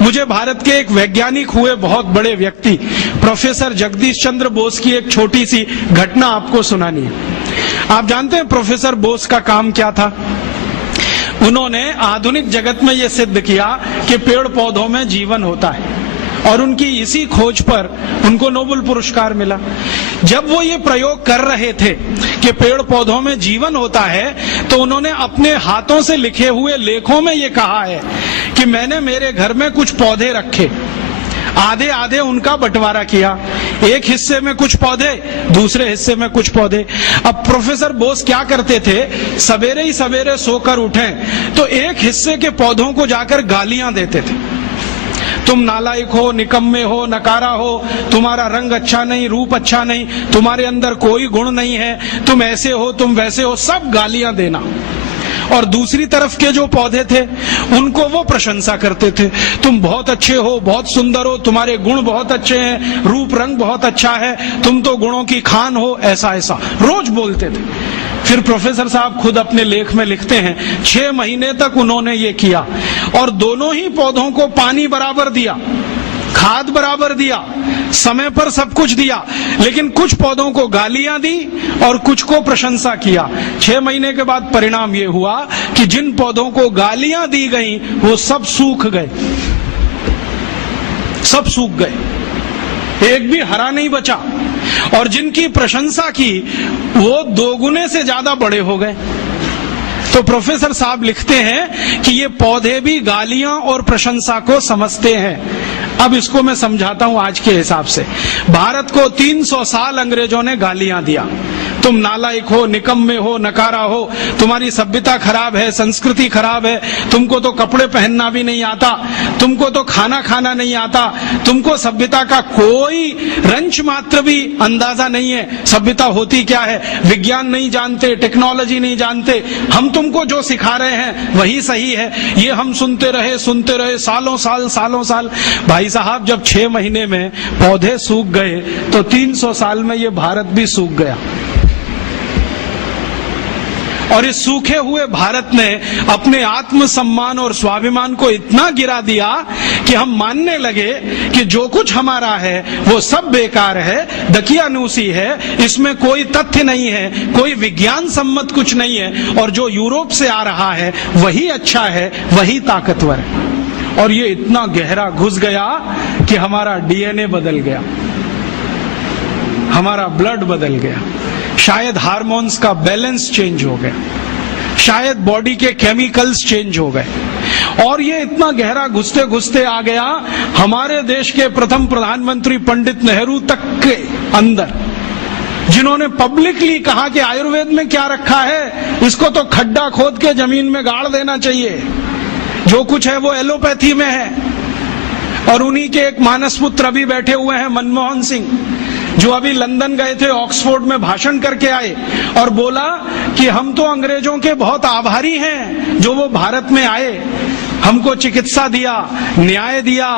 मुझे भारत के एक वैज्ञानिक हुए बहुत बड़े व्यक्ति प्रोफेसर जगदीश चंद्र बोस की एक छोटी सी घटना आपको सुनानी है। आप जानते हैं प्रोफेसर बोस का काम क्या था? उन्होंने आधुनिक जगत में यह सिद्ध किया कि पेड़ पौधों में जीवन होता है और उनकी इसी खोज पर उनको नोबेल पुरस्कार मिला। जब वो ये प्रयोग कर रहे थे कि पेड़ पौधों में जीवन होता है, तो उन्होंने अपने हाथों से लिखे हुए लेखों में ये कहा है कि मैंने मेरे घर में कुछ पौधे रखे, आधे आधे उनका बंटवारा किया, एक हिस्से में कुछ पौधे, दूसरे हिस्से में कुछ पौधे। अब प्रोफेसर बोस क्या करते थे, सवेरे ही सवेरे सोकर उठें तो एक हिस्से के पौधों को जाकर गालियां देते थे। तुम नालायक हो, निकम्मे हो, नकारा हो, तुम्हारा रंग अच्छा नहीं, रूप अच्छा नहीं, तुम्हारे अंदर कोई गुण नहीं है, तुम ऐसे हो, तुम वैसे हो, सब गालियां देना। और दूसरी तरफ के जो पौधे थे उनको वो प्रशंसा करते थे, तुम बहुत अच्छे हो, बहुत सुंदर हो, तुम्हारे गुण बहुत अच्छे हैं, रूप रंग बहुत अच्छा है, तुम तो गुणों की खान हो, ऐसा ऐसा रोज बोलते थे। फिर प्रोफेसर साहब खुद अपने लेख में लिखते हैं 6 महीने तक उन्होंने ये किया और दोनों ही पौधों को पानी बराबर दिया, खाद बराबर दिया, समय पर सब कुछ दिया, लेकिन कुछ पौधों को गालियां दी और कुछ को प्रशंसा किया। 6 महीने के बाद परिणाम ये हुआ कि जिन पौधों को गालियां दी गई वो सब सूख गए, सब सूख गए, एक भी हरा नहीं बचा, और जिनकी प्रशंसा की वो 2 गुने से ज्यादा बड़े हो गए। तो प्रोफेसर साहब लिखते हैं कि ये पौधे भी गालियां और प्रशंसा को समझते हैं। अब इसको मैं समझाता हूं आज के हिसाब से। भारत को 300 साल अंग्रेजों ने गालियां दिया, तुम नालायक हो, निकम्मे हो, नकारा हो, तुम्हारी सभ्यता खराब है, संस्कृति खराब है, तुमको तो कपड़े पहनना भी नहीं आता, तुमको तो खाना खाना नहीं आता, तुमको सभ्यता का कोई रंच मात्र भी अंदाजा नहीं है, सभ्यता होती क्या है, विज्ञान नहीं जानते, टेक्नोलॉजी नहीं जानते, हम तुमको जो सिखा रहे हैं वही सही है। ये हम सुनते रहे सालों साल। भाई साहब, जब 6 महीने में पौधे सूख गए तो 300 साल में ये भारत भी सूख गया। और इस सूखे हुए भारत ने अपने आत्मसम्मान और स्वाभिमान को इतना गिरा दिया कि हम मानने लगे कि जो कुछ हमारा है वो सब बेकार है, दकियानूसी है, इसमें कोई तथ्य नहीं है, कोई विज्ञान सम्मत कुछ नहीं है, और जो यूरोप से आ रहा है वही अच्छा है, वही ताकतवर है। और ये इतना गहरा घुस गया कि हमारा डीएनए बदल गया, हमारा ब्लड बदल गया, शायद हार्मोन्स का बैलेंस चेंज हो गया, शायद बॉडी के केमिकल्स चेंज हो गए। और ये इतना गहरा घुसते घुसते आ गया हमारे देश के प्रथम प्रधानमंत्री पंडित नेहरू तक के अंदर, जिन्होंने पब्लिकली कहा कि आयुर्वेद में क्या रखा है, इसको तो खड्डा खोद के जमीन में गाड़ देना चाहिए, जो कुछ है वो एलोपैथी में है। और उन्हीं के एक मानस पुत्र अभी बैठे हुए हैं, मनमोहन सिंह, जो अभी लंदन गए थे, ऑक्सफोर्ड में भाषण करके आए और बोला कि हम तो अंग्रेजों के बहुत आभारी हैं जो वो भारत में आए, हमको चिकित्सा दिया, न्याय दिया,